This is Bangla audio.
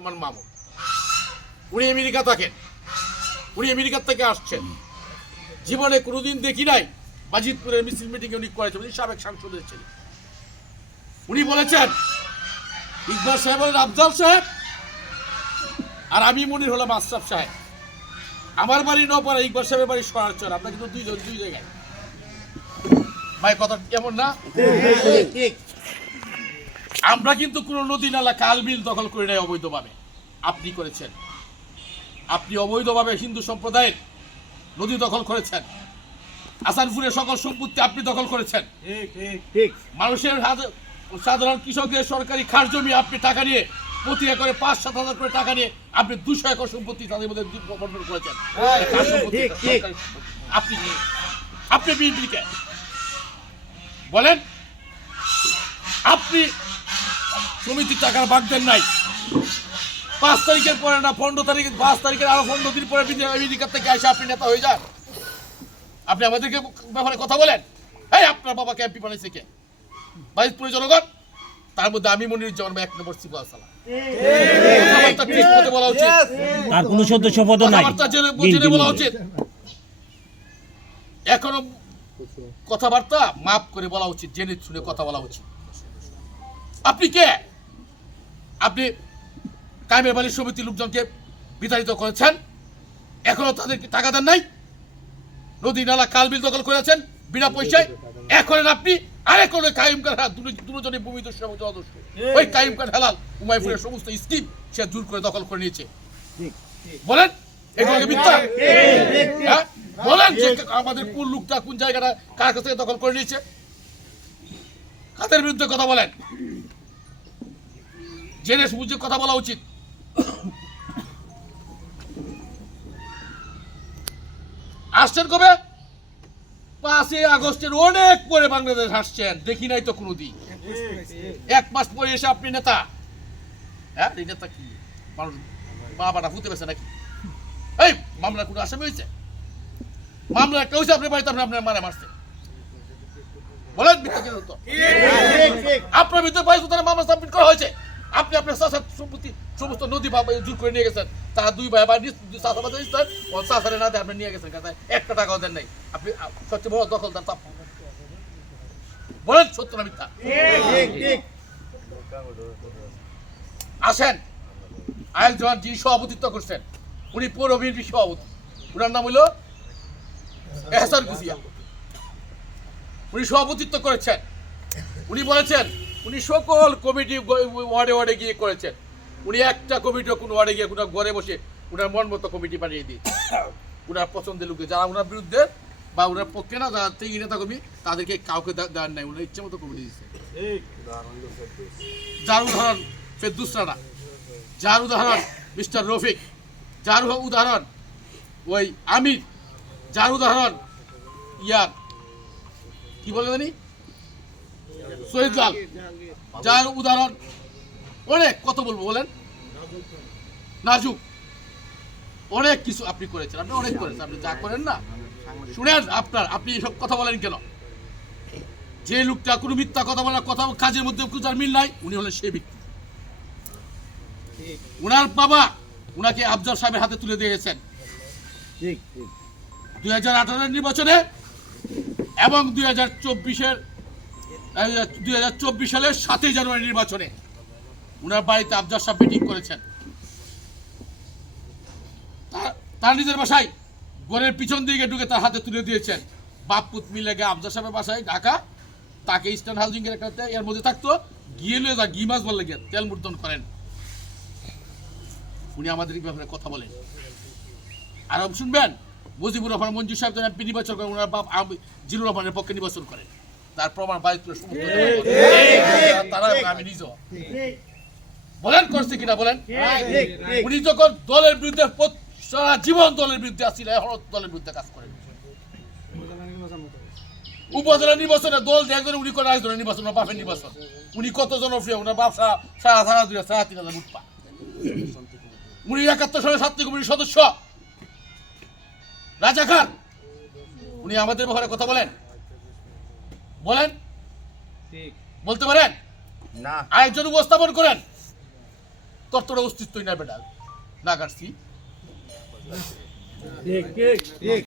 রহমান মামুন উনি আমেরিকা থাকেন। উনি আমেরিকা থেকে আসছেন। জীবনে কোনোদিন দেখি নাই বাজিতপুরের মিছিল মিটিং উনি করেছেন। উনি সাবেক সাংসদের ছিলেন উনি বলেছেন, ইকবাল সাহেব হলেন আফজাল সাহেব আর আমি মনির হলাম আশরাফ সাহেব। আমার বাড়ি নপাড়া ইকবাল সাহেবের বাড়ি সরাচর আমরা কিন্তু দুইজন দুই জায়গায়। ভাই, কথা কেমন না? আমরা কিন্তু কোনো নদী নালা কাল বিল দখল করে নাই অবৈধভাবে। আপনি করেছেন। আপনি অবৈধভাবে হিন্দু সম্প্রদায়ের নদী দখল করেছেন। আসানপুরের সকল সম্পত্তি আপনি দখল করেছেন। মানুষের সাধারণ কৃষকদের সরকারি খাস জমি আপনি টাকা নিয়ে প্রতি একরে পাঁচ সাত হাজার করে টাকা নিয়ে আপনি দুশো একর সম্পত্তি তাদের মধ্যে বন্টন করেছেন। আপনি কি? আপনি বিএনপিকে বলেন। আপনি সমিতির টাকার ভাগ দেন নাই। পাঁচ তারিখের পরে না পনেরো তারিখের পাঁচ তারিখের আরও পনেরো দিন পরে বিদেশ- আমেরিকা থেকে এসে আপনি নেতা হয়ে যান। আপনি আমাদেরকে ব্যাপারে কথা বলেন। এই আপনার বাবাকে এমপি বানাইছে কে? বাইশপুরের জনগণ? তার মধ্যে আমি মনির জন্ম এক নম্বর মতো বলা উচিত। তার কোনো সদস্য পদ নাই। জেনে জেনে বলা উচিত। এখনও কথাবার্তা মাপ করে বলা উচিত জেনে শুনে কথা বলা উচিত। আপনি কে? আপনি কায়েমের বাড়ির সমিতির লোকজনকে বিতাড়িত করেছেন। এখনও তাদেরকে টাকা দেন নাই। নদী নালা কাল বিল দখল করেছেন বিনা পয়সায়। এখন আপনি আরেক কোনো কায়েম কার হাত দুজনে ভূমি দস্যু এবং জলদস্যু ওই কায়েম কার হালাল উমাইপুরের সমস্ত স্কিম সে জোর করে দখল করে নিয়েছে। বলেন এগুলোকে মিথ্যা? হ্যাঁ? বলেন যে আমাদের কোন লোকটা কোন জায়গাটা কার কাছ থেকে দখল করে নিয়েছে? কাদের বিরুদ্ধে কথা বলেন? জেনে বুঝে কথা বলা উচিত। আসছেন কবে? পাঁচই আগস্টের অনেক পরে বাংলাদেশ আসছেন দেখি নাই তো কোনোদিন এক মাস পরে এসে আপনি নেতা। হ্যাঁ নেতা কি? মানুষ বাবাটা ফুটে পেছে নাকি? এই মামলা কোনো আসামি হয়েছে? মামলা একটা হয়েছে, আপনার বাড়িতে আপনি আপনার মারে মারছে বলেন আপনার ভিতরে বাইশ তারা মামলা সাবমিট করা হয়েছে। আপনি আপনার চাষার সম্পত্তি সমস্ত নদী বা জোর করে নিয়ে গেছেন। তারা দুই ভাই বা চাষা বাজার দিচ্ছেন ও চাষারে না আপনি নিয়ে গেছেন কাছে। একটা টাকাও দেন নাই। আপনি সবচেয়ে বড় দখলদার তাপ বলেন, সত্য না মিথ্যা? আসেন। জওয়ান যিনি সভাপতিত্ব করছেন, উনি পৌর বিএনপি সভাপতি। উনার নাম হলো এহসান কুসিয়া উনি সভাপতিত্ব করেছেন। উনি বলেছেন উনি সকল কমিটি ওয়ার্ডে ওয়ার্ডে গিয়ে করেছেন। উনি একটা কমিটিও কোনো ওয়ার্ডে গিয়ে কোনো ঘরে বসে উনার মন মতো কমিটি বানিয়ে দিয়ে উনার পছন্দের লোকে যারা উনার বিরুদ্ধে বা উনার পক্ষে না, যারা তিন নেতা কর্মী তাদেরকে কাউকে দেওয়ার নাই। উনার ইচ্ছে মতো কমিটি দিচ্ছে যার উদাহরণ ফেরদুস রানা, যার উদাহরণ মিস্টার রফিক, যার উদাহরণ ওই আমির, যার উদাহরণ ইয়ার, কি বলে জানি? শহীদ লাল, যার উদাহরণ অনেক কত বলব, বলেন। নাজুক, অনেক কিছু আপনি করেছেন, আপনি অনেক করেছেন, আপনি যা করেন না শুনেন আপনার, আপনি এসব কথা বলেন কেন? যে লোকটা কোনো মিথ্যা কথা বলার কথা, কাজের মধ্যে যার মিল নাই, উনি হলেন সেই ব্যক্তি। উনার বাবা উনাকে আফজাল সাহেবের হাতে তুলে দিয়ে গেছেন ঠিক ঠিক দুই হাজার আঠারোর নির্বাচনে এবং দুই হাজার চব্বিশের দুই হাজার চব্বিশ সালের সাতই জানুয়ারি নির্বাচনে। উনার বাড়িতে আফজাল সাহেব মিটিং করেছেন। তার নিজের বাসায় ঘরের পিছন দিকে ঢুকে তার হাতে তুলে দিয়েছেন। বাপুত মিলে গে আফজাল সাহেবের বাসায়, ঢাকা, তাকে ইস্টার্ন হাউজিং এর একটা এর মধ্যে থাকতো। গিয়ে নিয়ে যা, ঘি মাছ গিয়ে তেল মুর্দন করেন। উনি আমাদের এই ব্যাপারে কথা বলেন। আর শুনবেন, মুজিবুর রহমান মঞ্জুর সাহেব এমপি নির্বাচন করেন ওনার বাপ জিলুর রহমানের পক্ষে নির্বাচন করেন। তার প্রমাণ সমস্ত তারা আমি নিজেও। বলেন করছে কিনা বলেন? উনি যখন দলের বিরুদ্ধে সারা জীবন দলের বিরুদ্ধে আসছিল এখন দলের বিরুদ্ধে কাজ করেন। উপজেলা নির্বাচনে দল উনি করে একজনের নির্বাচন ওনার বাপের নির্বাচন। উনি কত জনপ্রিয় ওনার বাপ সারা সারা দুই সারা তিন হাজার উঠপা উনি একাত্তর সালে ছাত্রী কমিটির সদস্য। রাজা খান উনি আমাদের ব্যাপারে কথা বলেন। বলেন। ঠিক। বলতে পারেন? না। আরেকজন উপস্থাপন করেন। তোর তোর অস্তিত্বই না বেটা। না কাটছি। ঠিক ঠিক। ঠিক।